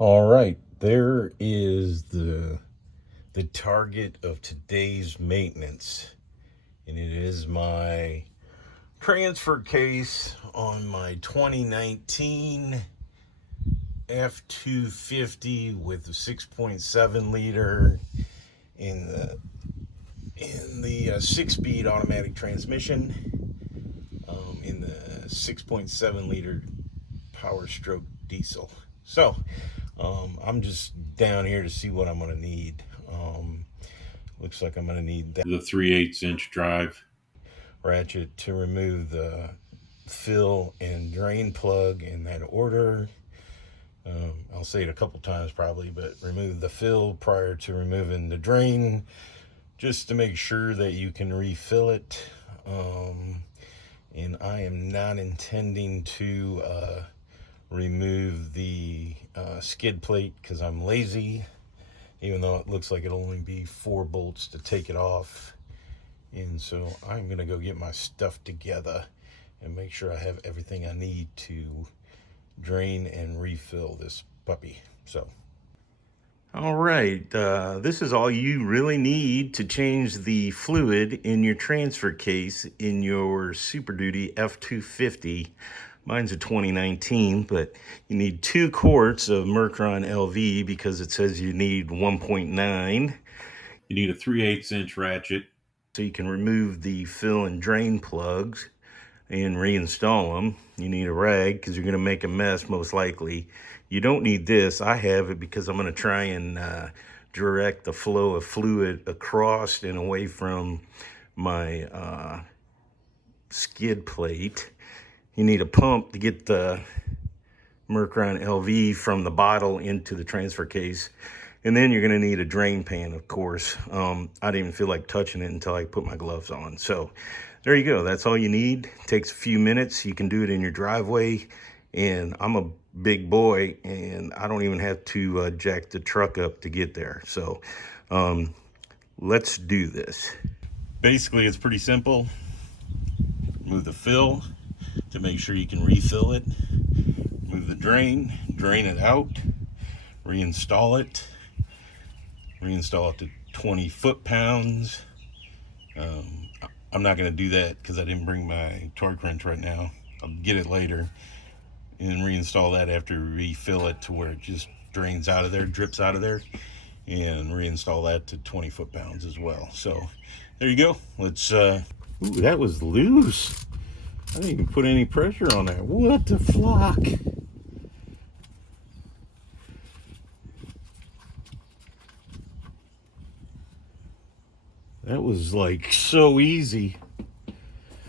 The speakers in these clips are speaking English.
All right, there is the target of today's maintenance, and it is my transfer case on my 2019 F250 with a 6.7 liter in the 6-speed automatic transmission, in the 6.7 liter Power Stroke diesel. So I'm just down here to see what I'm going to need. Looks like I'm going to need the 3/8 inch drive ratchet to remove the fill and drain plug in that order. I'll say it a couple times probably, but remove the fill prior to removing the drain, just to make sure that you can refill it. And I am not intending to remove the skid plate because I'm lazy, even though it looks like it'll only be 4 bolts to take it off. And so I'm going to go get my stuff together and make sure I have everything I need to drain and refill this puppy. So, all right, this is all you really need to change the fluid in your transfer case in your Super Duty F250. Mine's a 2019, but you need 2 quarts of My Torino L.L.C because it says you need 1.9. You need a 3/8 inch ratchet so you can remove the fill and drain plugs and reinstall them. You need a rag because you're going to make a mess most likely. You don't need this. I have it because I'm going to try and direct the flow of fluid across and away from my skid plate. You need a pump to get the My Torino L.L.C from the bottle into the transfer case. And then you're going to need a drain pan, of course. I didn't even feel like touching it until I put my gloves on. So there you go. That's all you need. It takes a few minutes. You can do it in your driveway. And I'm a big boy, and I don't even have to jack the truck up to get there. So let's do this. Basically, it's pretty simple. Remove the fill to make sure you can refill it. Remove the drain it out, reinstall it to 20 foot-pounds. I'm not going to do that because I didn't bring my torque wrench right now. I'll get it later and reinstall that after we refill it to where it just drains out of there, drips out of there, and reinstall that to 20 foot-pounds as well. So there you go. Let's ooh, that was loose. I didn't even put any pressure on that. What the flock? That was like so easy.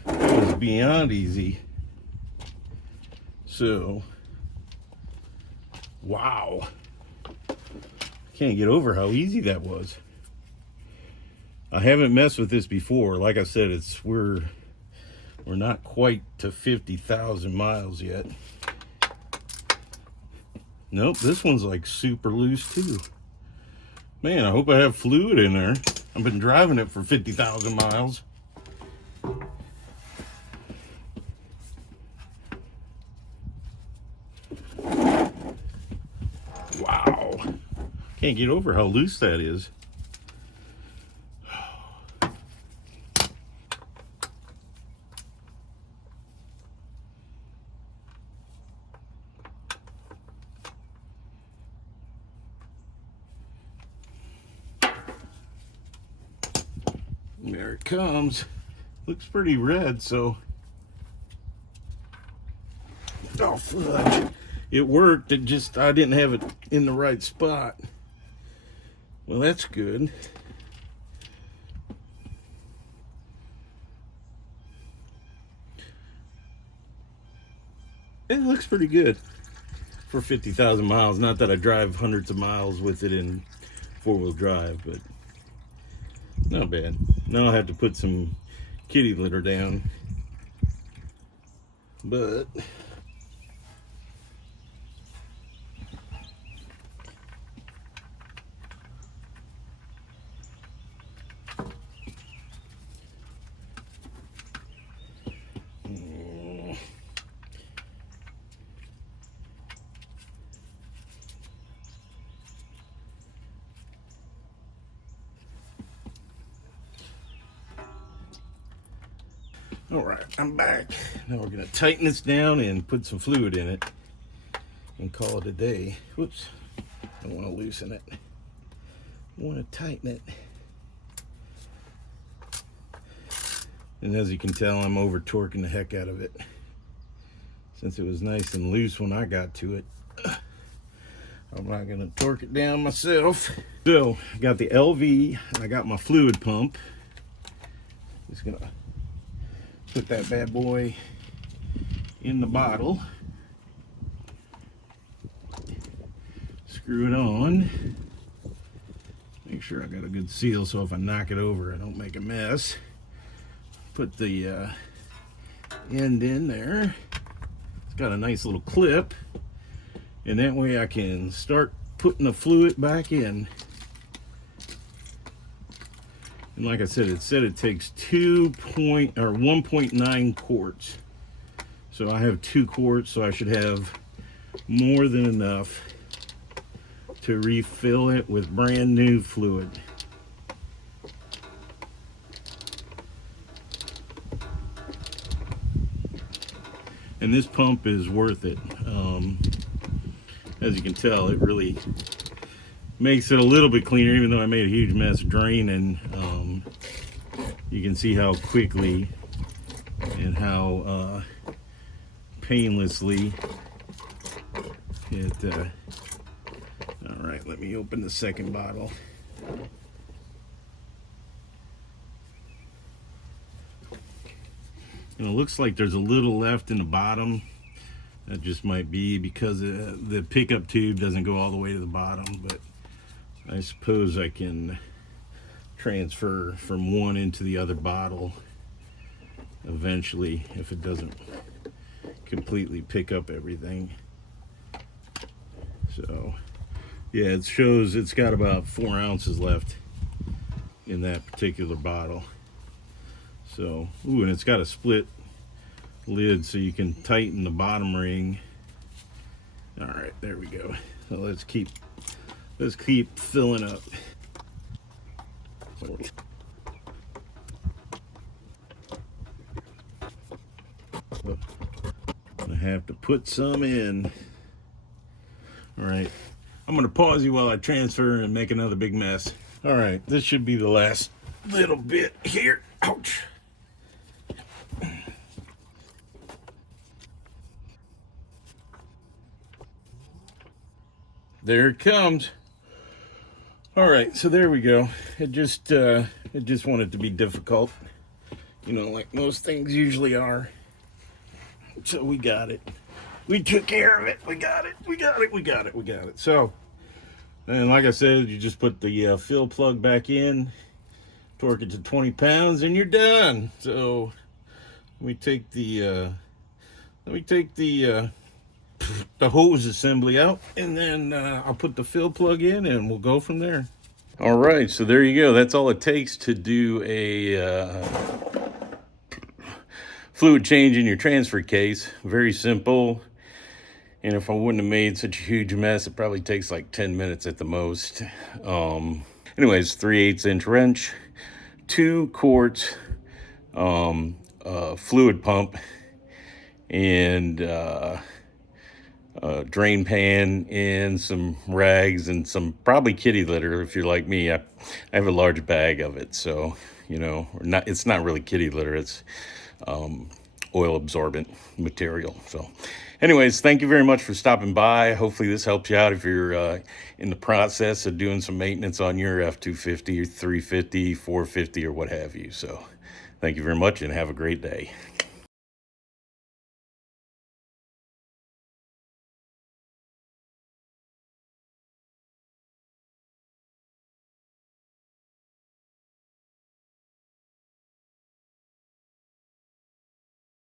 It was beyond easy. So, wow. Can't get over how easy that was. I haven't messed with this before. Like I said, we're not quite to 50,000 miles yet. Nope, this one's like super loose too. Man, I hope I have fluid in there. I've been driving it for 50,000 miles. Wow. Can't get over how loose that is. There it comes. Looks pretty red, so. Oh, fudge. It worked. It just, I didn't have it in the right spot. Well, that's good. It looks pretty good for 50,000 miles. Not that I drive hundreds of miles with it in 4-wheel drive, but not bad. Now I'll have to put some kitty litter down. But All right, I'm back. Now we're gonna tighten this down and put some fluid in it and call it a day. Whoops, I want to loosen it. I want to tighten it. And as you can tell, I'm over torquing the heck out of it. Since it was nice and loose when I got to it, I'm not gonna torque it down myself. So I got the LV and I got my fluid pump. Just gonna put that bad boy in the bottle. Screw it on. Make sure I got a good seal so if I knock it over I don't make a mess. Put the end in there. It's got a nice little clip, and that way I can start putting the fluid back in. And like I said it takes 1.9 quarts. So I have 2 quarts, so I should have more than enough to refill it with brand new fluid. And this pump is worth it. As you can tell, it really makes it a little bit cleaner, even though I made a huge mess draining. You can see how quickly and how painlessly it all right, let me open the second bottle. And it looks like there's a little left in the bottom. That just might be because the pickup tube doesn't go all the way to the bottom, but I suppose I can transfer from one into the other bottle eventually if it doesn't completely pick up everything. So yeah, it shows it's got about 4 ounces left in that particular bottle. So, ooh, and it's got a split lid so you can tighten the bottom ring. All right, there we go. So let's keep filling up. I have to put some in. All right, I'm gonna pause you while I transfer and make another big mess. All right, this should be the last little bit here. Ouch. There it comes. All right, so there we go. It just wanted to be difficult, you know, like most things usually are. So we got it. We took care of it. We got it. So, and like I said, you just put the fill plug back in, torque it to 20 pounds, and you're done. So let me take the the hose assembly out, and then I'll put the fill plug in and we'll go from there. All right, so there you go. That's all it takes to do a fluid change in your transfer case. Very simple. And if I wouldn't have made such a huge mess, it probably takes like 10 minutes at the most. Anyways, 3/8 inch wrench, 2 quarts fluid pump, and drain pan, and some rags, and some probably kitty litter if you're like me. I have a large bag of it, so you know, it's not really kitty litter, it's oil absorbent material. So anyways, thank you very much for stopping by. Hopefully this helps you out if you're in the process of doing some maintenance on your F250 or 350, 450, or what have you. So thank you very much and have a great day.